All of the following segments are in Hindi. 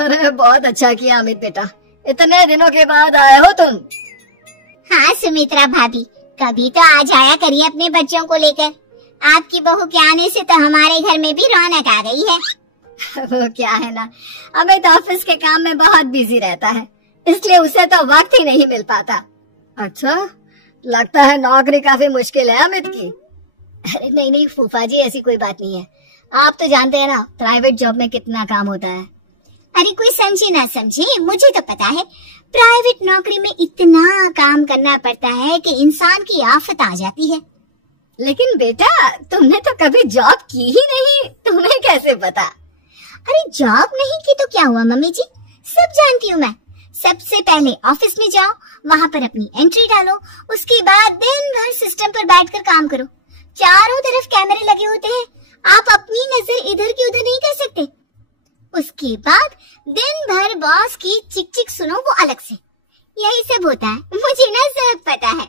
अरे बहुत अच्छा किया अमित बेटा, इतने दिनों के बाद आए हो तुम। हाँ सुमित्रा भाभी, कभी तो आ जाया करिए अपने बच्चों को लेकर। आपकी बहू के आने से तो हमारे घर में भी रौनक आ गई है। वो क्या है ना, अमित ऑफिस के काम में बहुत बिजी रहता है, इसलिए उसे तो वक्त ही नहीं मिल पाता। अच्छा, लगता है नौकरी काफी मुश्किल है अमित की। अरे नहीं नहीं फूफा जी, ऐसी कोई बात नहीं है। आप तो जानते हैं ना प्राइवेट जॉब में कितना काम होता है। अरे कोई समझे ना समझे, मुझे तो पता है प्राइवेट नौकरी में इतना काम करना पड़ता है कि इंसान की आफत आ जाती है। लेकिन बेटा तुमने तो कभी जॉब की ही नहीं, तुम्हें कैसे पता? अरे जॉब नहीं की तो क्या हुआ मम्मी जी, सब जानती हूँ मैं। सबसे पहले ऑफिस में जाओ, वहाँ पर अपनी एंट्री डालो, उसके बाद दिन भर सिस्टम पर बैठकर काम करो। चारों तरफ कैमरे लगे होते हैं, आप अपनी नजर इधर की उधर नहीं कर सकते। उसके बाद दिन भर बॉस की चिक चिक सुनो, वो अलग से। यही सब होता है, मुझे ना सब पता है।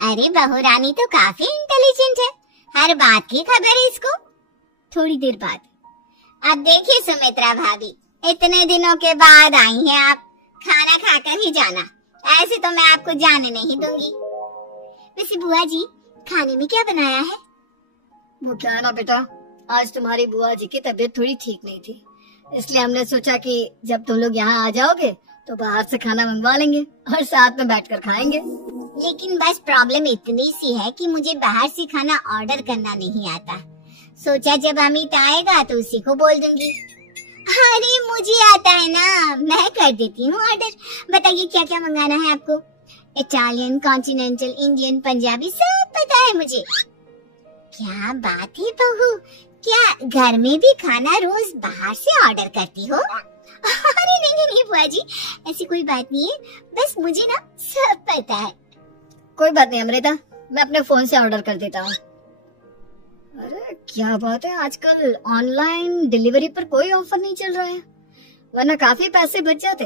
अरे बहू रानी तो काफी इंटेलिजेंट है, हर बात की खबर है इसको। थोड़ी देर बाद अब देखिए सुमित्रा भाभी, इतने दिनों के बाद आई हैं आप, खाना खाकर ही जाना, ऐसे तो मैं आपको जाने नहीं दूंगी। वैसे बुआ जी खाने में क्या बनाया है? वो क्या है ना बेटा, आज तुम्हारी बुआ जी की तबीयत थोड़ी ठीक नहीं थी, इसलिए हमने सोचा कि जब तुम लोग यहाँ आ जाओगे तो बाहर से खाना मंगवा लेंगे और साथ में बैठकर खाएंगे। लेकिन बस प्रॉब्लम इतनी सी है कि मुझे बाहर से खाना ऑर्डर करना नहीं आता। सोचा जब अमित आएगा तो उसी को बोल दूंगी। अरे मुझे आता है ना, मैं कर देती हूँ ऑर्डर। बताइए क्या क्या मंगाना है आपको? इटालियन, कॉन्टिनेंटल, इंडियन, पंजाबी सब पता है मुझे। क्या बात है बहू, क्या घर में भी खाना रोज बाहर से ऑर्डर करती हो? अरे नहीं नहीं बुआ जी, ऐसी कोई बात नहीं है, बस मुझे ना सब पता है। कोई बात नहीं अमृता, मैं अपने फोन से ऑर्डर कर देता हूँ। अरे क्या बात है, आजकल ऑनलाइन डिलीवरी पर कोई ऑफर नहीं चल रहा है, वरना काफी पैसे बच जाते।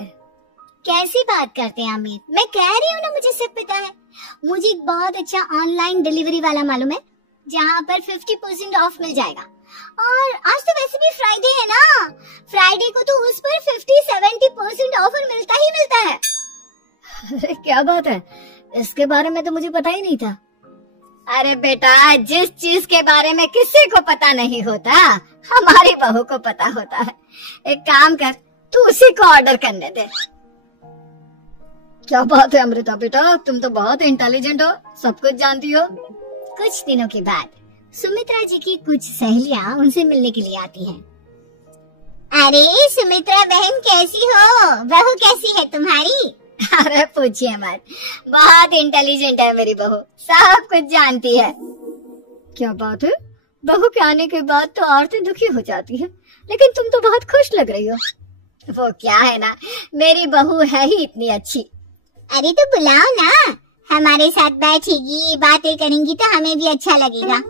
कैसी बात करते हैं अमित, मैं कह रही हूँ ना मुझे सब पता है। मुझे एक बहुत अच्छा ऑनलाइन डिलीवरी वाला मालूम है, जहाँ पर 50% ऑफ मिल जाएगा। और आज तो वैसे भी फ्राइडे है ना, फ्राइडे को तो उस पर 50-70% ऑफर मिलता ही मिलता है। अरे क्या बात है, इसके बारे में तो मुझे पता ही नहीं था। अरे बेटा, जिस चीज के बारे में किसी को पता नहीं होता, हमारी बहू को पता होता है। एक काम कर, तू उसी को ऑर्डर करने दे। क्या बात है अमृता बेटा, तुम तो बहुत इंटेलिजेंट हो, सब कुछ जानती हो। कुछ दिनों के बाद सुमित्रा जी की कुछ सहेलियां उनसे मिलने के लिए आती हैं। अरे सुमित्रा बहन कैसी हो, बहू कैसी है तुम्हारी? अरे पूछिए मत, बहुत इंटेलिजेंट है मेरी बहू, सब कुछ जानती है। क्या बात है, बहू के आने के बाद तो औरतें दुखी हो जाती है, लेकिन तुम तो बहुत खुश लग रही हो। वो क्या है ना, मेरी बहू है ही इतनी अच्छी। अरे तो बुलाओ ना, हमारे साथ बैठेगी, बातें करेंगी तो हमें भी अच्छा लगेगा।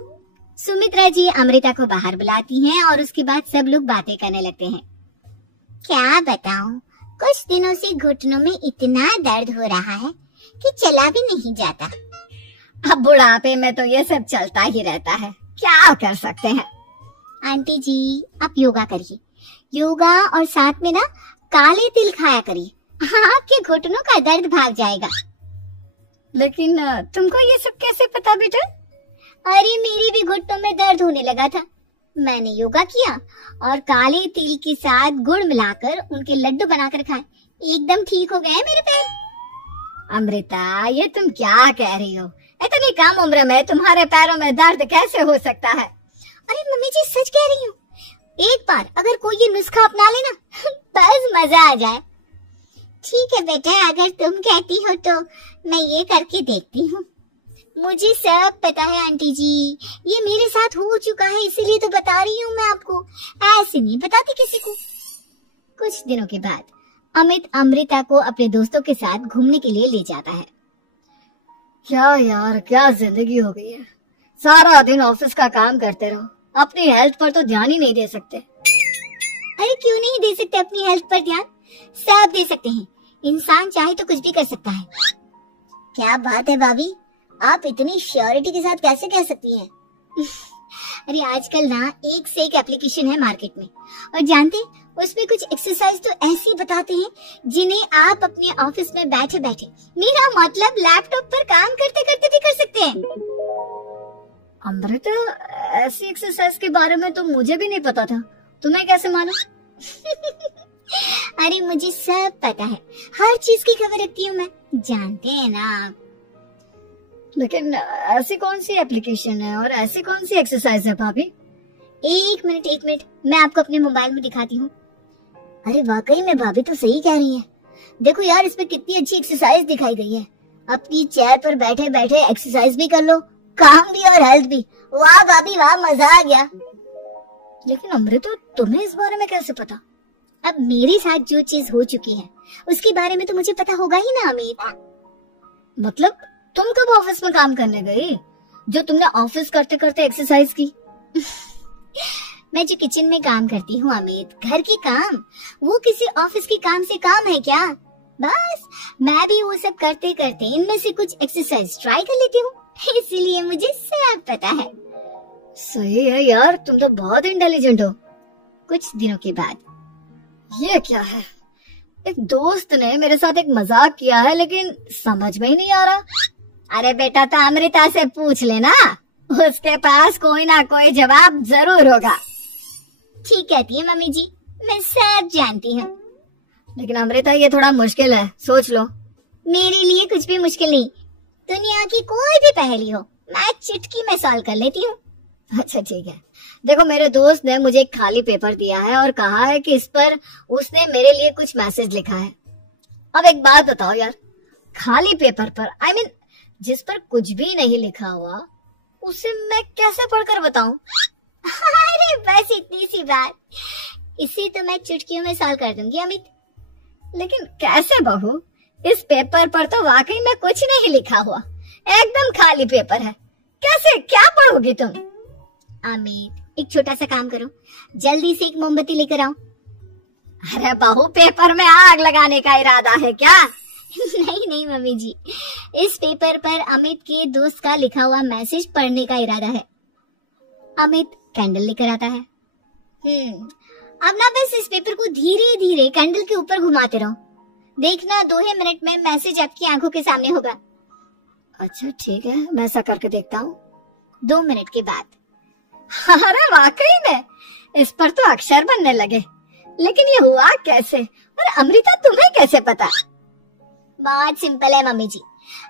सुमित्रा जी अमृता को बाहर बुलाती हैं और उसके बाद सब लोग बातें करने लगते हैं। क्या बताऊं, कुछ दिनों से घुटनों में इतना दर्द हो रहा है कि चला भी नहीं जाता। अब बुढ़ापे में तो ये सब चलता ही रहता है, क्या कर सकते हैं। आंटी जी आप योगा करिए, योगा और साथ में ना काले तिल खाया करिए, आपके घुटनों का दर्द भाग जाएगा। लेकिन तुमको ये सब कैसे पता बेटा? अरे मेरे भी घुटनों में दर्द होने लगा था, मैंने योगा किया और काले तिल के साथ गुड़ मिलाकर उनके लड्डू बनाकर खाए, एकदम ठीक हो गए मेरे पैर। अमृता ये तुम क्या कह रही हो, इतनी कम उम्र में तुम्हारे पैरों में दर्द कैसे हो सकता है? अरे मम्मी जी सच कह रही हूँ, एक बार अगर कोई ये नुस्खा अपना लेना बस मजा आ जाए। ठीक है बेटा, अगर तुम कहती हो तो मैं ये करके देखती हूँ। मुझे सब पता है आंटी जी, ये मेरे साथ हो चुका है, इसीलिए तो बता रही हूँ मैं आपको, ऐसे नहीं बताती किसी को। कुछ दिनों के बाद अमित अमृता को अपने दोस्तों के साथ घूमने के लिए ले जाता है। क्या यार, क्या जिंदगी हो गई है, सारा दिन ऑफिस का काम करते रहो, अपनी हेल्थ पर तो ध्यान ही नहीं दे सकते। अरे क्यों नहीं दे सकते अपनी हेल्थ पर ध्यान, सब दे सकते हैं, इंसान चाहे तो कुछ भी कर सकता है। क्या बात है भाभी, आप इतनी श्योरिटी के साथ कैसे कह सकती हैं? अरे आजकल ना एक से एक एप्लीकेशन है मार्केट में, और जानते उसमें कुछ एक्सरसाइज तो ऐसी बताते हैं जिन्हें आप अपने ऑफिस में बैठे बैठे, मेरा मतलब लैपटॉप पर काम करते करते भी कर सकते हैं। अमृता, ऐसी एक्सरसाइज के बारे में तो मुझे भी नहीं पता था, तुम्हें कैसे मालूम? अरे मुझे सब पता है, हर चीज की खबर रखती हूँ मैं, जानते हैं ना आप। लेकिन ऐसी कौन सी एप्लीकेशन है और ऐसी कौन सी एक्सरसाइज है भाभी? एक मिनट, मैं आपको अपने मोबाइल में दिखाती हूँ। अरे वाकई में भाभी तो सही कह रही है। देखो यार, इसमें कितनी अच्छी एक्सरसाइज दिखाई गई है। अपनी चेयर पर बैठे बैठे एक्सरसाइज भी कर लो, काम भी और हेल्थ भी। वाह भाभी वाह, मजा आ गया। लेकिन अमृता, तुम्हें इस बारे में कैसे पता? अब मेरे साथ जो चीज हो चुकी है उसके बारे में तो मुझे पता होगा ही ना अमित। मतलब तुम कब ऑफिस में काम करने गई जो तुमने ऑफिस करते करते एक्सरसाइज की? मैं जो किचन में काम करती हूँ अमित, घर के काम, वो किसी ऑफिस के काम से काम है क्या? बस मैं भी वो सब करते करते इनमें से कुछ एक्सरसाइज ट्राई कर लेती हूँ, इसीलिए मुझे सब पता है। सही है यार, तुम तो बहुत इंटेलिजेंट हो। कुछ दिनों के बाद, ये क्या है? एक दोस्त ने मेरे साथ एक मजाक किया है, लेकिन समझ में ही नहीं आ रहा। अरे बेटा, तो अमृता से पूछ लेना, उसके पास कोई ना कोई जवाब जरूर होगा। ठीक कहती है मम्मी जी, मैं सब जानती हूँ। लेकिन अमृता, ये थोड़ा मुश्किल है, सोच लो। मेरे लिए कुछ भी मुश्किल नहीं, दुनिया की कोई भी पहेली हो मैं चुटकी में सॉल्व कर लेती हूँ। अच्छा ठीक है, देखो मेरे दोस्त ने मुझे एक खाली पेपर दिया है और कहा है कि इस पर उसने मेरे लिए कुछ मैसेज लिखा है। अब एक बात बताओ यार, खाली पेपर पर, I mean, जिस पर कुछ भी नहीं लिखा हुआ, उसे मैं कैसे पढ़कर बताऊं? अरे बस इतनी सी बात, इसी तो मैं चुटकियों में सॉल्व कर दूंगी अमित। लेकिन कैसे बहू? इस पेपर पर तो वाकई में कुछ नहीं लिखा हुआ, एकदम खाली पेपर है, कैसे, क्या पढ़ोगी तुम? अमित, एक छोटा सा काम करो, जल्दी से एक मोमबत्ती लेकर आओ। अरे बहू, पेपर में आग लगाने का इरादा है क्या? नहीं मम्मी जी, इस पेपर पर अमित के दोस्त का लिखा हुआ मैसेज पढ़ने का इरादा है। अमित कैंडल लेकर आता है। अब ना बस इस पेपर को धीरे धीरे कैंडल के ऊपर घुमाते रहो, देखना 2 ही मिनट में मैसेज आपकी आंखों के सामने होगा। अच्छा ठीक है, मैं ऐसा करके देखता हूँ। 2 मिनट के बाद, अरे वाकई में इस पर तो अक्षर बनने लगे, लेकिन ये हुआ कैसे? और अमृता, तुम्हें कैसे पता? बहुत सिंपल है मम्मी जी,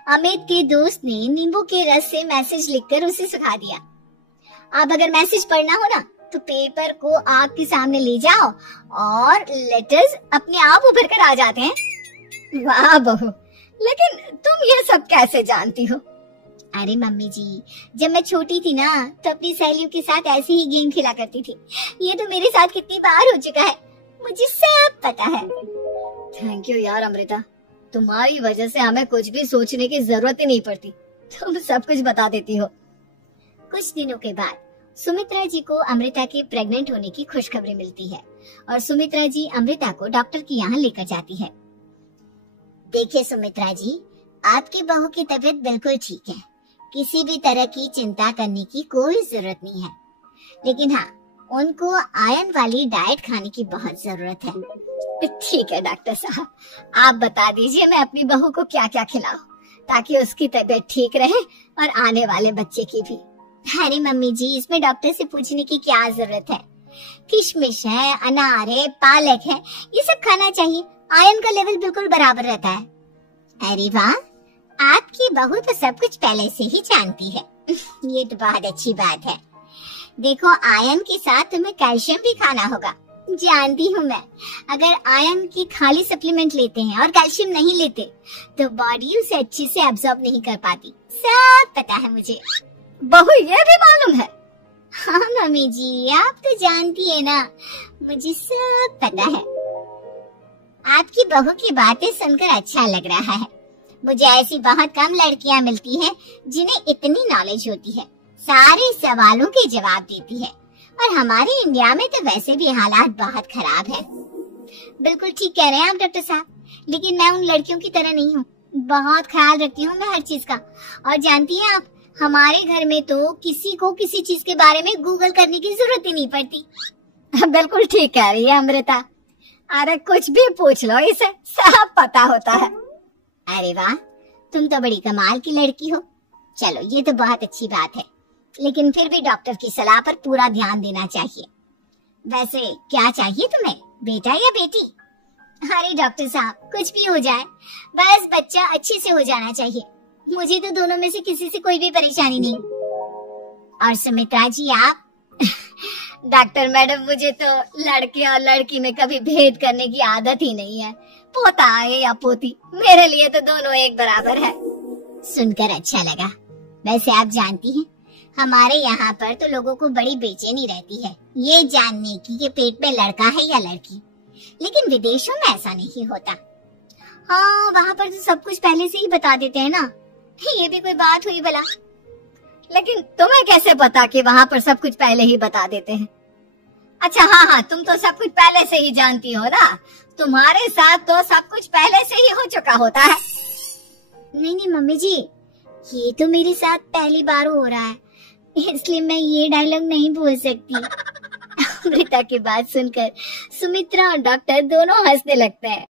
अमित के दोस्त ने नींबू के रस से मैसेज लिखकर उसे सुखा दिया। अब अगर मैसेज पढ़ना हो ना, तो पेपर को आग के सामने ले जाओ और लेटर्स अपने आप उभर कर आ जाते हैं। वाह बहू, लेकिन तुम ये सब कैसे जानती हो? अरे मम्मी जी, जब मैं छोटी थी ना, तो अपनी सहेलियों के साथ ऐसे ही गेम खेला करती थी। ये तो मेरे साथ कितनी बार हो चुका है, मुझे सब पता है। थैंक यू यार अमृता, तुम्हारी वजह से हमें कुछ भी सोचने की जरूरत ही नहीं पड़ती, तुम सब कुछ बता देती हो। कुछ दिनों के बाद सुमित्रा जी को अमृता के प्रेग्नेंट होने की खुशखबरी मिलती है और सुमित्रा जी अमृता को डॉक्टर के यहाँ लेकर जाती है। देखिए सुमित्रा जी, आपकी बहू की तबीयत बिल्कुल ठीक है, किसी भी तरह की चिंता करने की कोई जरूरत नहीं है, लेकिन हाँ, उनको आयरन वाली डाइट खाने की बहुत जरूरत है। ठीक है डॉक्टर साहब, आप बता दीजिए मैं अपनी बहू को क्या क्या खिलाऊं ताकि उसकी तबीयत ठीक रहे और आने वाले बच्चे की भी। अरे मम्मी जी, इसमें डॉक्टर से पूछने की क्या जरूरत है, किशमिश है, अनार है, पालक है, ये सब खाना चाहिए, आयरन का लेवल बिल्कुल बराबर रहता है। अरे वाह, आपकी बहू तो सब कुछ पहले से ही जानती है। ये तो बहुत अच्छी बात है। देखो, आयरन के साथ तुम्हें कैल्शियम भी खाना होगा, जानती हूँ मैं। अगर आयरन की खाली सप्लीमेंट लेते हैं और कैल्शियम नहीं लेते तो बॉडी उसे अच्छे से एब्जॉर्ब नहीं कर पाती, सब पता है मुझे। बहू ये भी मालूम है? हाँ मम्मी जी, आप तो जानती है ना, मुझे सब पता है। आपकी बहू की बातें सुनकर अच्छा लग रहा है। मुझे ऐसी बहुत कम लड़कियां मिलती हैं जिन्हें इतनी नॉलेज होती है, सारे सवालों के जवाब देती है, और हमारे इंडिया में तो वैसे भी हालात बहुत खराब है। बिल्कुल ठीक कह रहे हैं आप डॉक्टर साहब, लेकिन मैं उन लड़कियों की तरह नहीं हूँ, बहुत ख्याल रखती हूँ मैं हर चीज का। और जानती हैं आप, हमारे घर में तो किसी को किसी चीज के बारे में गूगल करने की जरूरत ही नहीं पड़ती। बिल्कुल ठीक कह रही है अमृता। अरे कुछ भी पूछ लो इसे, सब पता होता है। अरे वाह, तुम तो बड़ी कमाल की लड़की हो। चलो ये तो बहुत अच्छी बात है, लेकिन फिर भी डॉक्टर की सलाह पर पूरा ध्यान देना चाहिए। वैसे क्या चाहिए तुम्हें, बेटा या बेटी? अरे डॉक्टर साहब, कुछ भी हो जाए, बस बच्चा अच्छे से हो जाना चाहिए। मुझे तो दोनों में से किसी से कोई भी परेशानी नहीं। और सुमित्रा जी आप? डॉक्टर मैडम, मुझे तो लड़के और लड़की में कभी भेद करने की आदत ही नहीं है। पोता है या पोती, मेरे लिए तो दोनों एक बराबर है। सुनकर अच्छा लगा। वैसे आप जानती हैं, हमारे यहाँ पर तो लोगों को बड़ी बेचैनी रहती है ये जानने की कि पेट में लड़का है या लड़की, लेकिन विदेशों में ऐसा नहीं होता। हाँ, वहाँ पर तो सब कुछ पहले से ही बता देते हैं ना। ये भी कोई बात हुई भला? लेकिन तुम्हें कैसे पता कि वहाँ पर सब कुछ पहले ही बता देते हैं? अच्छा हाँ, तुम तो सब कुछ पहले से ही जानती हो ना। तुम्हारे साथ तो सब कुछ पहले से ही हो चुका होता है। नहीं मम्मी जी, ये तो मेरे साथ पहली बार हो रहा है, इसलिए मैं ये डायलॉग नहीं बोल सकती। अमृता की बात सुनकर सुमित्रा और डॉक्टर दोनों हंसने लगते हैं।